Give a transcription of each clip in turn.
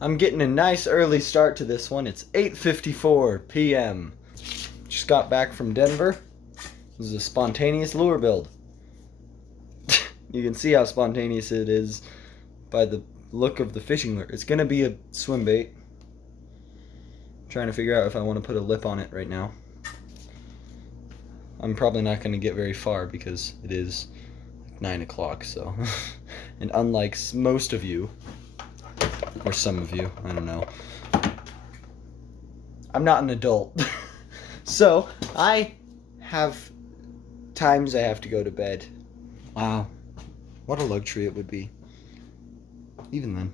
I'm getting a nice early start to this one. It's 8:54 p.m. Just got back from Denver. This is a spontaneous lure build. You can see how spontaneous it is by the look of the fishing lure. It's gonna be a swim bait. I'm trying to figure out if I want to put a lip on it right now. I'm probably not going to get very far because it is 9 o'clock, so. And unlike most of you, or some of you, I don't know, I'm not an adult. So, I have times I have to go to bed. Wow. What a luxury it would be. Even then.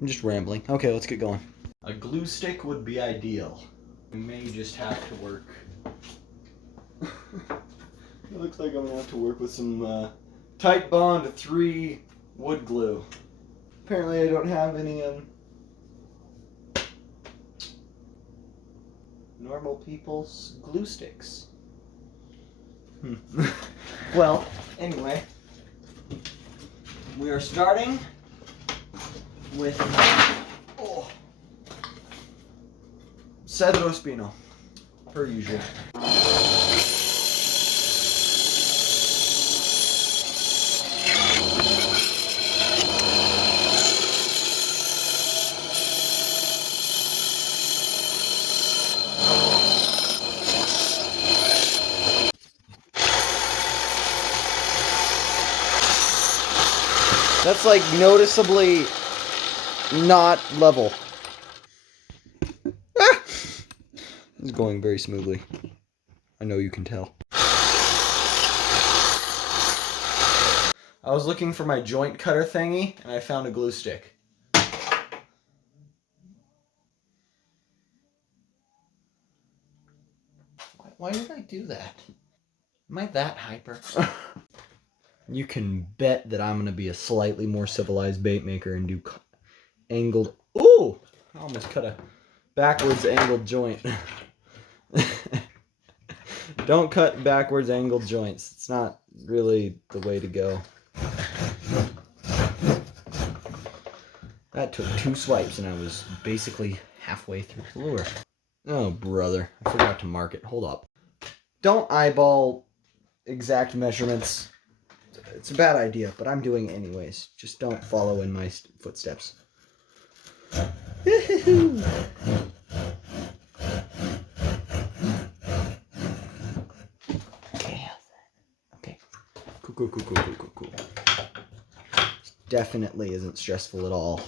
I'm just rambling. Okay, let's get going. A glue stick would be ideal. I may just have to work. It looks like I'm gonna have to work with some Tight Bond 3 wood glue. Apparently I don't have any normal people's glue sticks. Well, anyway, we are starting with Cedro Spino, per usual. That's like noticeably not level. Ah! It's going very smoothly. I know you can tell. I was looking for my joint cutter thingy and I found a glue stick. Why did I do that? Am I that hyper? You can bet that I'm going to be a slightly more civilized bait maker and do angled... Ooh! I almost cut a backwards angled joint. Don't cut backwards angled joints. It's not really the way to go. That took 2 swipes and I was basically halfway through the lure. Oh, brother. I forgot to mark it. Hold up. Don't eyeball exact measurements. It's a bad idea, but I'm doing it anyways. Just don't follow in my footsteps. Okay. Okay. Cool. Definitely isn't stressful at all.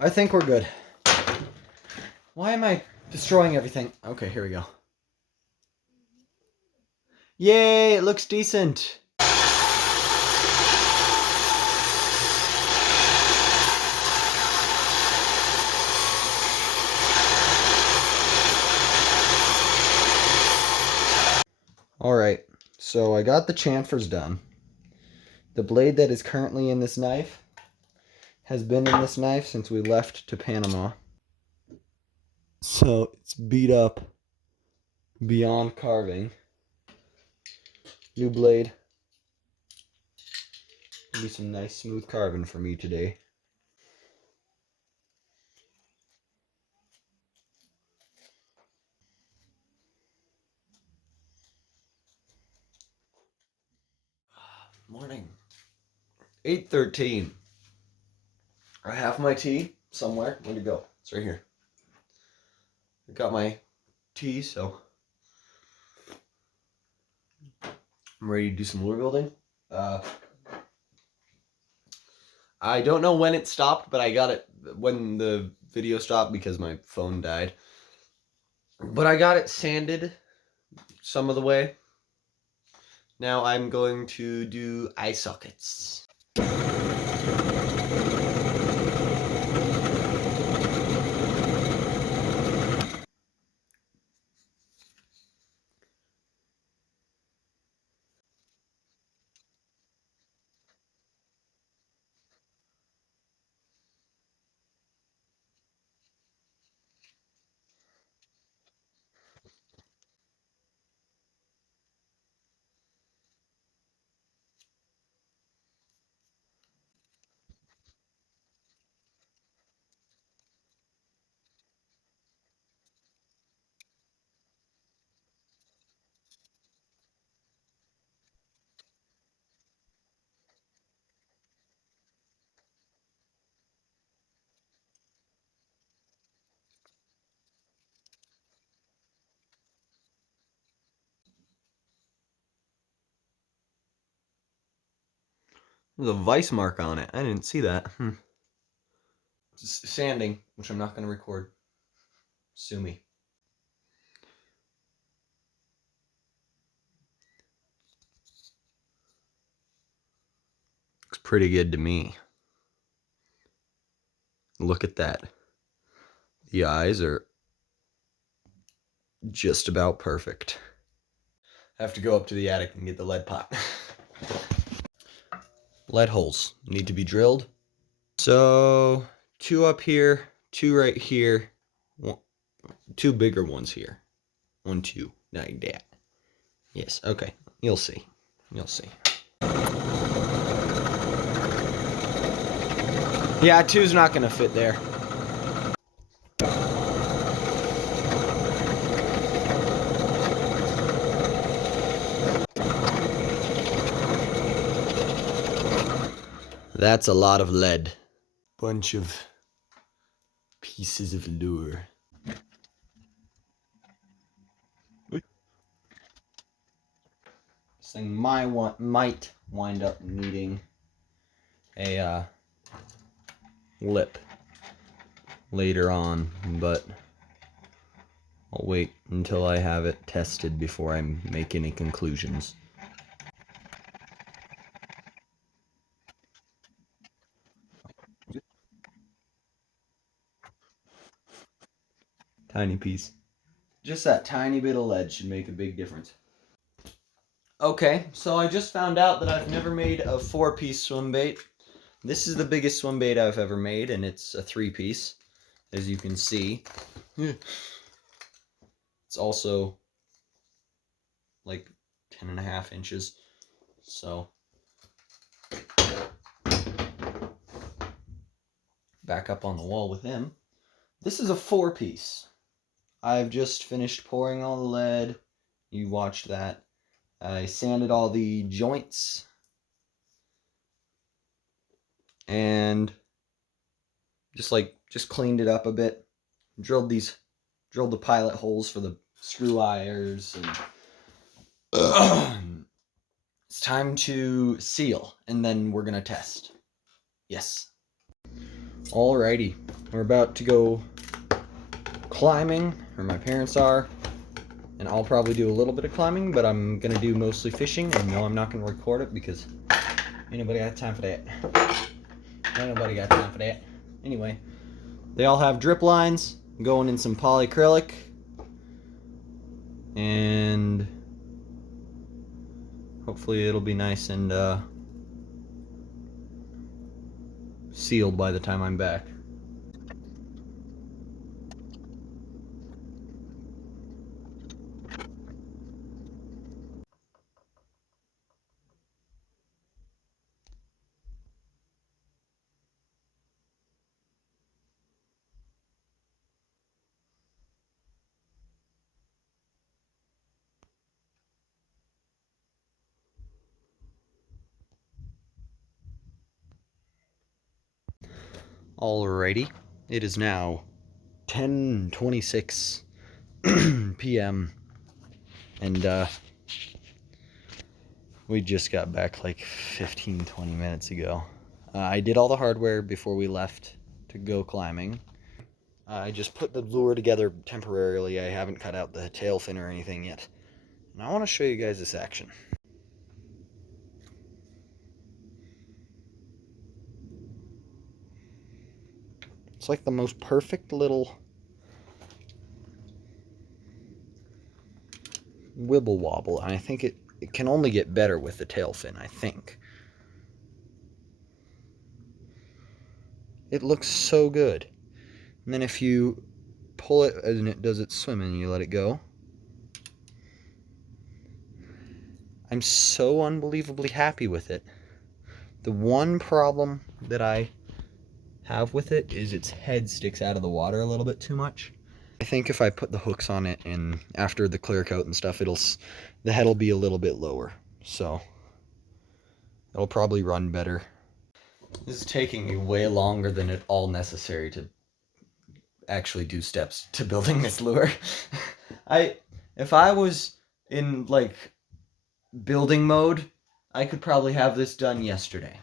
I think we're good. Why am I destroying everything? Okay, here we go. Yay, it looks decent. Alright, so I got the chamfers done. The blade that is currently in this knife has been in this knife since we left to Panama. So it's beat up beyond carving. New blade. Be some nice smooth carving for me today. Morning. 8:13. I have my tea somewhere. Where'd it go? It's right here. I got my tea, so I'm ready to do some lure building. I don't know when it stopped, but I got it when the video stopped because my phone died. But I got it sanded some of the way. Now I'm going to do eye sockets. There's a vice mark on it. I didn't see that. Sanding, which I'm not going to record. Sue me. Looks pretty good to me. Look at that. The eyes are just about perfect. I have to go up to the attic and get the lead pot. Lead holes need to be drilled. So 2 up here, 2 right here, 2 bigger ones here. 1, 2, like that. Yes, okay. You'll see. You'll see. Yeah, 2's not gonna fit there. That's a lot of lead. Bunch of pieces of lure. This thing might wind up needing a lip later on, but I'll wait until I have it tested before I make any conclusions. Tiny piece. Just that tiny bit of lead should make a big difference. Okay, so I just found out that I've never made a 4-piece swim bait. This is the biggest swim bait I've ever made, and it's a 3-piece, as you can see. It's also like 10.5 inches, so back up on the wall with him. This is a 4-piece. I've just finished pouring all the lead. You watched that. I sanded all the joints and just cleaned it up a bit. Drilled the pilot holes for the screw wires, and it's time to seal, and then we're gonna test. Yes. Alrighty, we're about to go climbing, or my parents are, and I'll probably do a little bit of climbing, but I'm gonna do mostly fishing, and no, I'm not gonna record it because ain't nobody got time for that. Ain't nobody got time for that. Anyway, they all have drip lines going in some polyacrylic, and hopefully it'll be nice and sealed by the time I'm back. Alrighty, it is now 10:26 p.m. and we just got back like 15-20 minutes ago. I did all the hardware before we left to go climbing. I just put the lure together temporarily. I haven't cut out the tail fin or anything yet. And I want to show you guys this action. It's like the most perfect little wibble wobble, and I think it can only get better with the tail fin, I think. It looks so good. And then if you pull it and it does its swim and you let it go, I'm so unbelievably happy with it. The one problem that I have with it is its head sticks out of the water a little bit too much. I think if I put the hooks on it and after the clear coat and stuff, the head will be a little bit lower, so it'll probably run better. This is taking me way longer than at all necessary to actually do steps to building this lure. If I was in like building mode, I could probably have this done yesterday.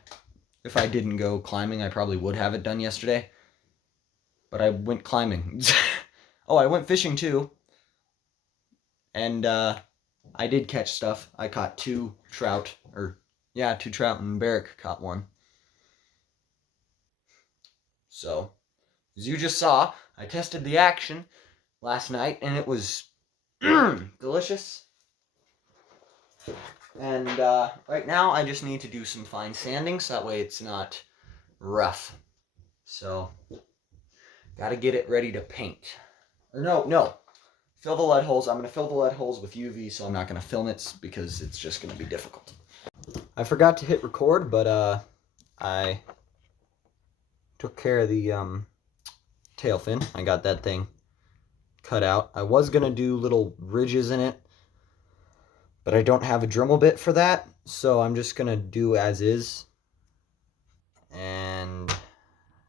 If I didn't go climbing, I probably would have it done yesterday. But I went climbing. Oh, I went fishing too. And I did catch stuff. I caught 2 trout. Yeah, 2 trout, and Barrick caught 1. So, as you just saw, I tested the action last night, and it was delicious. And right now, I just need to do some fine sanding, so that way it's not rough. So, gotta get it ready to paint. Or no. Fill the lead holes. I'm going to fill the lead holes with UV, so I'm not going to film it because it's just going to be difficult. I forgot to hit record, but I took care of the tail fin. I got that thing cut out. I was going to do little ridges in it, but I don't have a Dremel bit for that, so I'm just going to do as is. And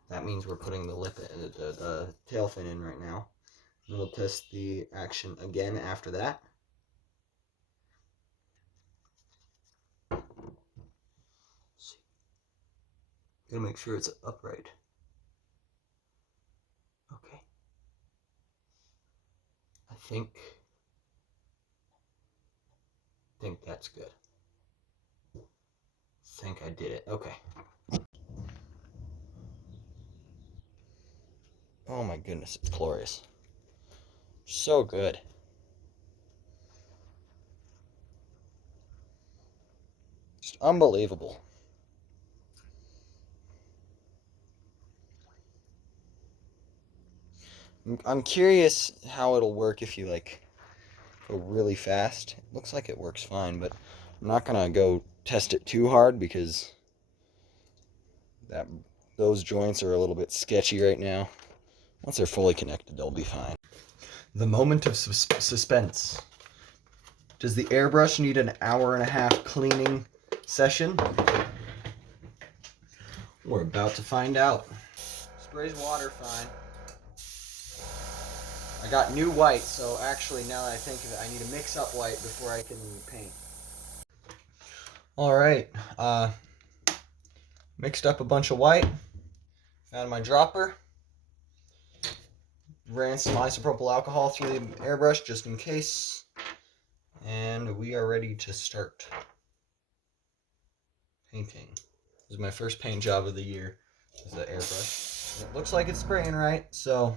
that means we're putting the tail fin in right now. And we'll test the action again after that. Gotta make sure it's upright. Okay. I think that's good. I think I did it. Okay. Oh my goodness, it's glorious. So good. Just unbelievable. I'm curious how it'll work if you like go really fast. It looks like it works fine, but I'm not gonna go test it too hard because those joints are a little bit sketchy right now. Once they're fully connected, they'll be fine. The moment of suspense. Does the airbrush need an hour-and-a-half cleaning session? We're about to find out. Sprays water fine. I got new white, so actually now that I think of it, I need to mix up white before I can paint. Alright, mixed up a bunch of white, found my dropper, ran some isopropyl alcohol through the airbrush just in case, and we are ready to start painting. This is my first paint job of the year with the airbrush. It looks like it's spraying right, so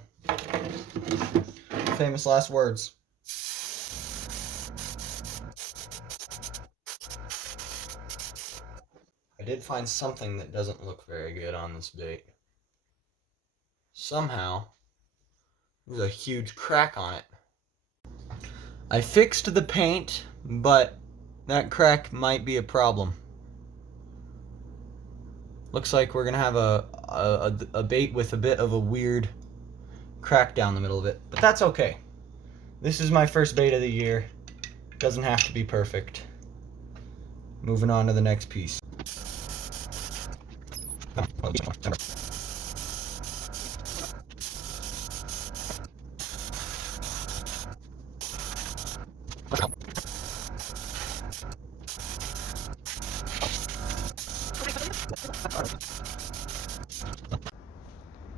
famous last words. I did find something that doesn't look very good on this bait. Somehow, there's a huge crack on it. I fixed the paint, but that crack might be a problem. Looks like we're gonna have a bait with a bit of a weird crack down the middle of it, but that's okay. This is my first bait of the year. Doesn't have to be perfect. Moving on to the next piece.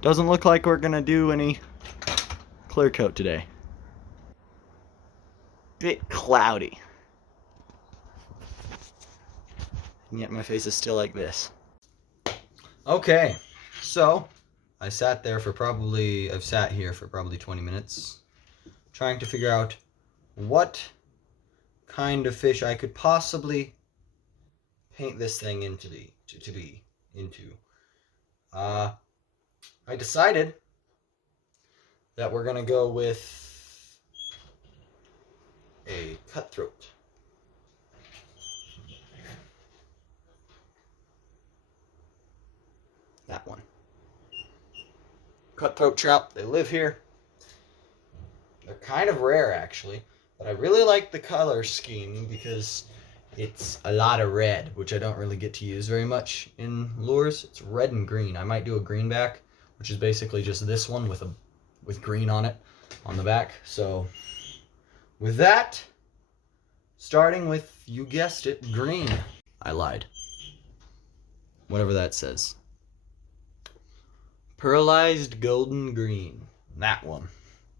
Doesn't look like we're gonna do any clear coat today. Bit cloudy. And yet my face is still like this. Okay, so I've sat here for probably 20 minutes trying to figure out what kind of fish I could possibly paint this thing into to be into. I decided that we're gonna go with a cutthroat. That one. Cutthroat trout, they live here. They're kind of rare actually, but I really like the color scheme because it's a lot of red, which I don't really get to use very much in lures. It's red and green. I might do a greenback, which is basically just this one with green on it on the back. So with that, starting with, you guessed it, green. I lied. whatever that says. Pearlized golden green. That one.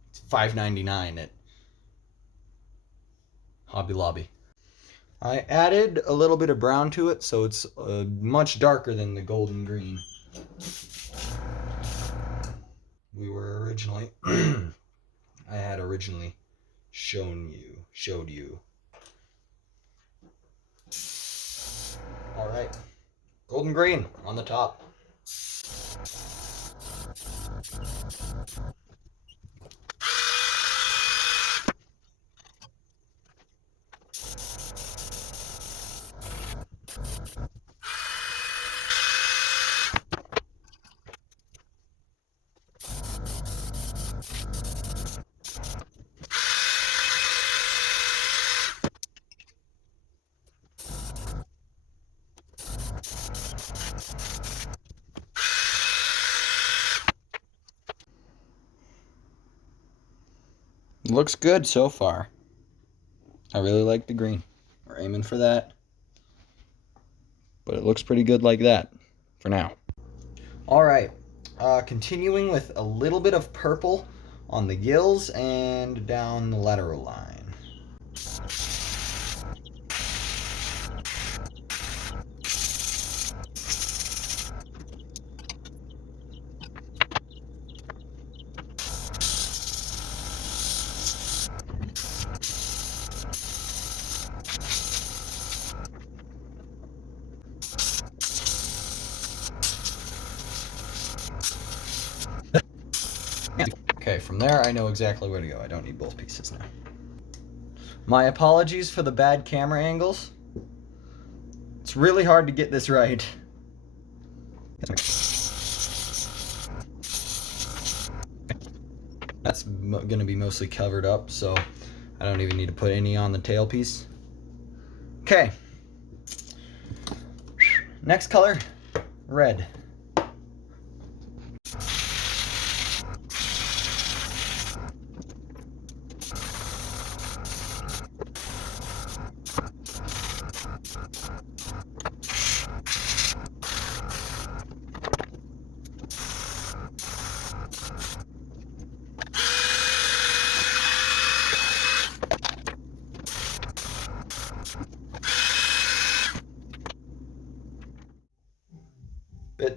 It's $5.99 at Hobby Lobby. I added a little bit of brown to it, so it's much darker than the golden green we were originally. I had originally showed you. All right, golden green on the top. Looks good so far. I really like the green. We're aiming for that. But it looks pretty good like that for now. All right, continuing with a little bit of purple on the gills and down the lateral line. Okay, from there I know exactly where to go. I don't need both pieces now. My apologies for the bad camera angles. It's really hard to get this right. That's going to be mostly covered up, so I don't even need to put any on the tailpiece. Okay. Next color, red.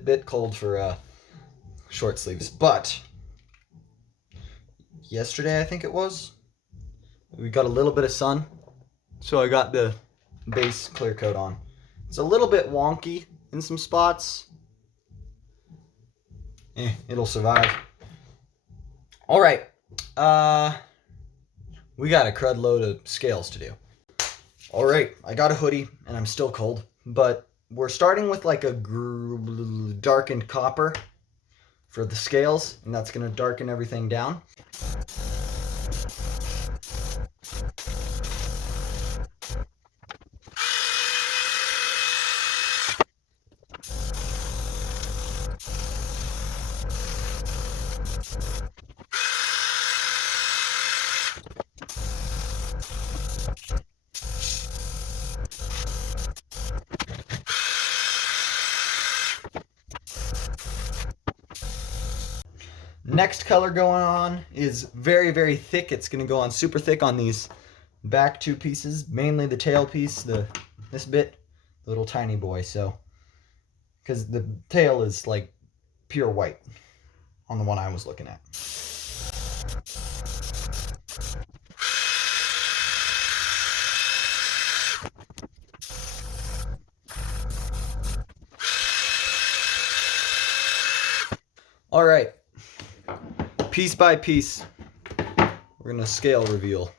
Bit cold for short sleeves, but yesterday I think it was, we got a little bit of sun, so I got the base clear coat on. It's a little bit wonky in some spots. It'll survive. All right, we got a crud load of scales to do. All right, I got a hoodie and I'm still cold, but we're starting with like a darkened copper for the scales, and that's going to darken everything down. Next color going on is very, very thick. It's going to go on super thick on these back two pieces, mainly the tail piece, this bit, the little tiny boy. So, because the tail is like pure white on the one I was looking at. All right, piece by piece, we're gonna scale reveal.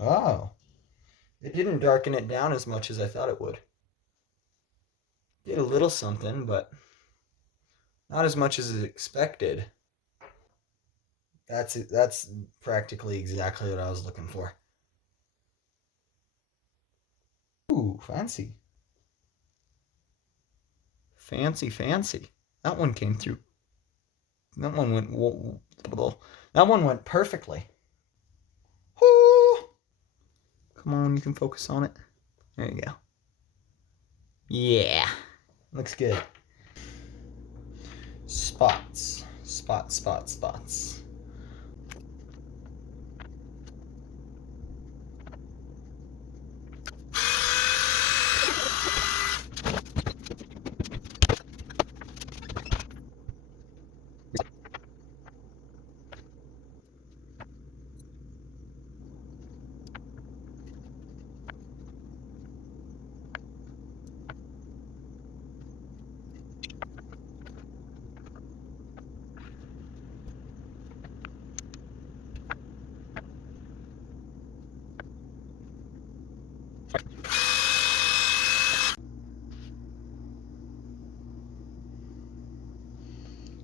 Oh, it didn't darken it down as much as I thought it would. Did a little something, but not as much as expected. That's practically exactly what I was looking for. Ooh, fancy. Fancy. That one came through. That one went perfectly. Ooh. Come on, you can focus on it. There you go. Yeah. Looks good. Spots. Spots.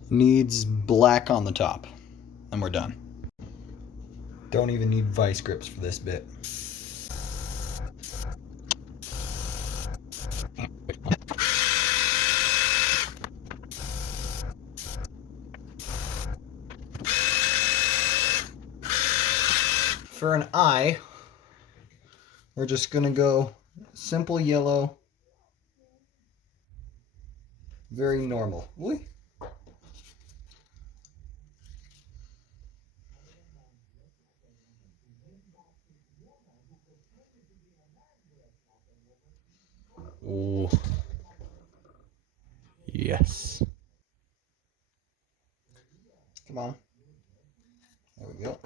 Needs black on the top. And we're done. Don't even need vice grips for this bit. For an eye, we're just gonna go simple yellow, very normal. Ooh. Ooh. Yes. Come on. There we go.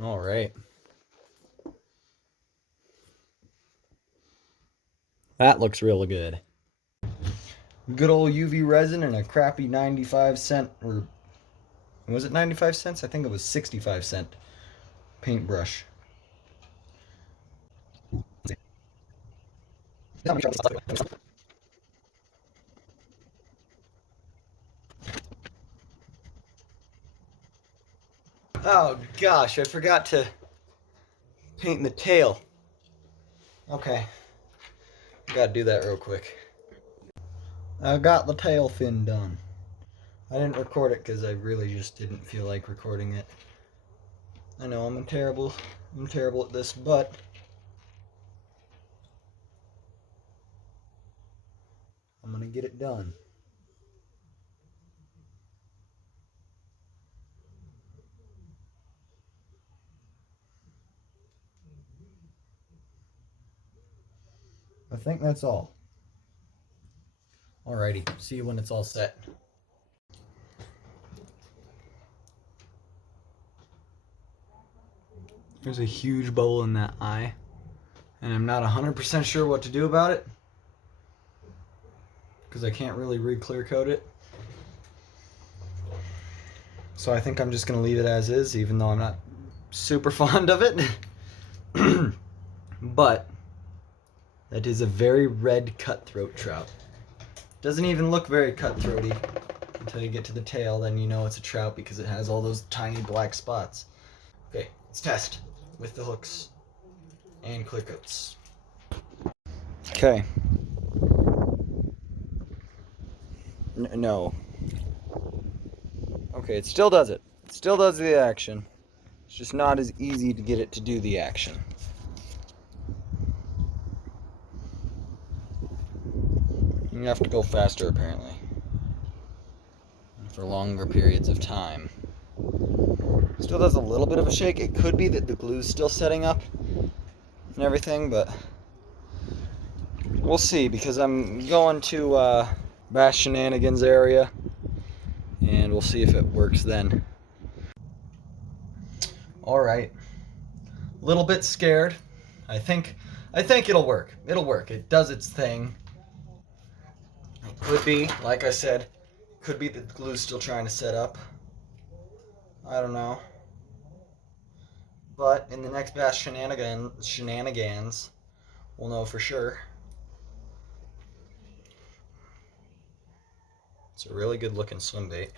All right. That looks real good. Good old UV resin and a crappy 95-cent, or was it 95 cents? I think it was 65-cent paintbrush. Oh gosh, I forgot to paint the tail. Okay, gotta do that real quick. I got the tail fin done. I didn't record it because I really just didn't feel like recording it. I know I'm terrible at this, but I'm gonna get it done. I think that's all. Alrighty, see you when it's all set. There's a huge bubble in that eye, and I'm not 100% sure what to do about it because I can't really re-clear coat it. So I think I'm just gonna leave it as is, even though I'm not super fond of it. But that is a very red cutthroat trout. Doesn't even look very cutthroaty until you get to the tail, then you know it's a trout because it has all those tiny black spots. Okay, let's test with the hooks and clear coats. Okay. No. Okay, it still does it. It still does the action. It's just not as easy to get it to do the action. You have to go faster, apparently. For longer periods of time. Still does a little bit of a shake. It could be that the glue's still setting up and everything, but we'll see, because I'm going to Bass Shenanigans area, and we'll see if it works then. Alright. A little bit scared. I think it'll work. It'll work. It does its thing. It could be, like I said, could be that the glue's still trying to set up. I don't know. But in the next Bass Shenanigans, we'll know for sure. It's a really good looking swim bait.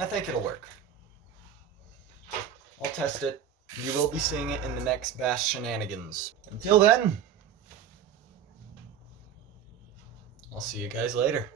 I think it'll work. I'll test it. You will be seeing it in the next Bass Shenanigans. Until then, I'll see you guys later.